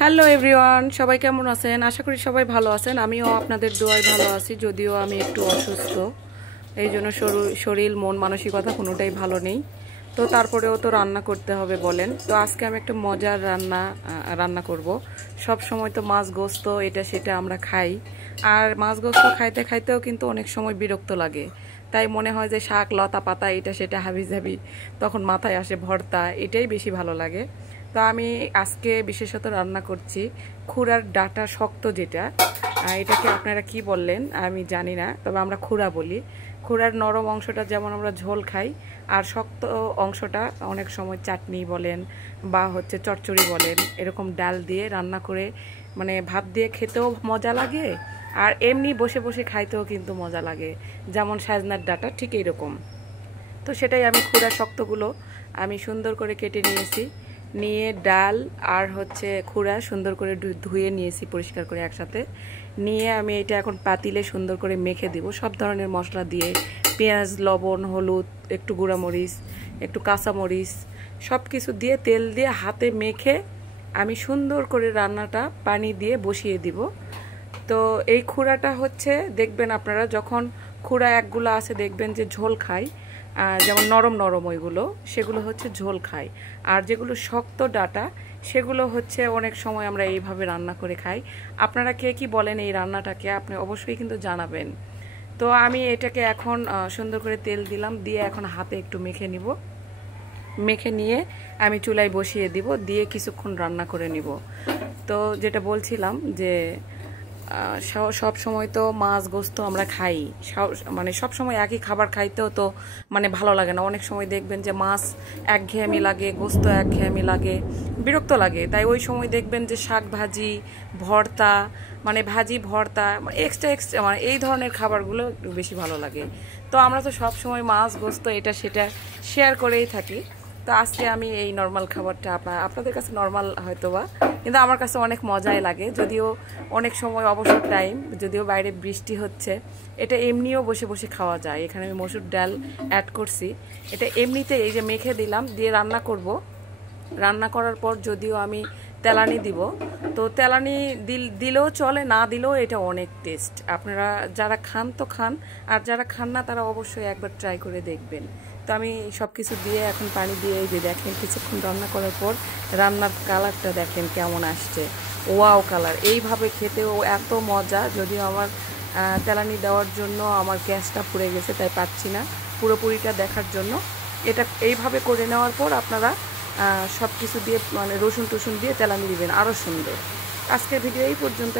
Hello everyone, সবাই কেমন আছেন? আশা করি সবাই ভালো আছেন। আমিও আপনাদের দোয়ায় ভালো আছি, যদিও আমি একটু অসুস্থ। এই জন্য শরীর মন মানসিকতা কোনোটাই ভালো নেই। তো তারপরেও তো রান্না করতে হবে বলেন। তো আজকে আমি একটা মজার রান্না করব। সব সময় তো মাছ গোস্ত এটা সেটা আমরা খাই, আর মাছ গোস্ত খাইতে খাইতেও কিন্তু অনেক সময় বিরক্ত লাগে। তাই মনে হয় যে শাক লতা পাতা এটা সেটা হাবিজাবি, তখন মাথায় আসে ভর্তা, এটাই বেশি ভালো লাগে। তো আমি আজকে বিশেষত রান্না করছি খুরার ডাটা শক্ত যেটা, এটাকে আপনারা কি বললেন আমি জানি না, তবে আমরা খুরা বলি। খুরার নরম অংশটা যেমন আমরা ঝোল খাই, আর শক্ত অংশটা অনেক সময় চাটনি বলেন বা হচ্ছে চচ্চড়ি বলেন, এরকম ডাল দিয়ে রান্না করে মানে ভাত দিয়ে খেতেও মজা লাগে, আর এমনি বসে বসে খাইতেও কিন্তু মজা লাগে, যেমন সাজনার ডাটা ঠিক এইরকম। তো সেটাই আমি খুরা শক্তগুলো আমি সুন্দর করে কেটে নিয়েছি, নিয়ে ডাল আর হচ্ছে খুরা সুন্দর করে ধুয়ে নিয়েছি পরিষ্কার করে একসাথে নিয়ে আমি এটা এখন পাতিলে সুন্দর করে মেখে দিব সব ধরনের মশলা দিয়ে, পেঁয়াজ, লবণ, হলুদ, একটু গুঁড়ামরিচ, একটু কাঁচামরিচ, সব কিছু দিয়ে তেল দিয়ে হাতে মেখে আমি সুন্দর করে রান্নাটা পানি দিয়ে বসিয়ে দিব। তো এই খুরাটা হচ্ছে দেখবেন আপনারা যখন খুরা একগুলো আছে দেখবেন যে ঝোল খায়, যেমন নরম নরম ওইগুলো সেগুলো হচ্ছে ঝোল খায়, আর যেগুলো শক্ত ডাটা সেগুলো হচ্ছে অনেক সময় আমরা এইভাবে রান্না করে খাই। আপনারা কে কি বলেন এই রান্নাটাকে আপনি অবশ্যই কিন্তু জানাবেন। তো আমি এটাকে এখন সুন্দর করে তেল দিলাম, দিয়ে এখন হাতে একটু মেখে নিব, মেখে নিয়ে আমি চুলায় বসিয়ে দিব, দিয়ে কিছুক্ষণ রান্না করে নিব। তো যেটা বলছিলাম যে সব সময় তো মাছ গোস্ত আমরা খাই, মানে সব সময় একই খাবার খাইতেও তো মানে ভালো লাগে না। অনেক সময় দেখবেন যে মাছ একঘেয়েমি লাগে, গোস্ত একঘেয়েমি লাগে, বিরক্ত লাগে। তাই ওই সময় দেখবেন যে শাক ভাজি, ভর্তা, মানে ভাজি ভর্তা, এক্সট্রা এক্সট্রা মানে এই ধরনের খাবারগুলো একটু বেশি ভালো লাগে। তো আমরা তো সব সময় মাছ গোস্ত এটা সেটা শেয়ার করেই থাকি। তো আজকে আমি এই নর্মাল খাবারটা আপনাদের কাছে নর্মাল হয়তো বা, কিন্তু আমার কাছে অনেক মজাই লাগে। যদিও অনেক সময় অবসর টাইম, যদিও বাইরে বৃষ্টি হচ্ছে, এটা এমনিও বসে বসে খাওয়া যায়। এখানে আমি মসুর ডাল অ্যাড করছি, এটা এমনিতে এই যে মেখে দিলাম, দিয়ে রান্না করব। রান্না করার পর যদিও আমি তেলানি দিব, তো তেলানি দিলেও চলে, না দিলেও এটা অনেক টেস্ট। আপনারা যারা খান তো খান, আর যারা খান না তারা অবশ্যই একবার ট্রাই করে দেখবেন। তো আমি সব কিছু দিয়ে এখন পানি দিয়ে এই যে দেখেন কিছুক্ষণ রান্না করার পর রান্নার কালারটা দেখেন কেমন আসছে, ওয়াও কালার। এইভাবে খেতেও এত মজা। যদিও আমার তেলানি দেওয়ার জন্য আমার গ্যাসটা পুড়ে গেছে, তাই পাচ্ছি না পুরোপুরিটা দেখার জন্য। এটা এইভাবে করে নেওয়ার পর আপনারা সব কিছু দিয়ে মানে রসুন টসুন দিয়ে তেলানি দিবেন, আরও সুন্দর। আজকের ভিডিও এই পর্যন্ত।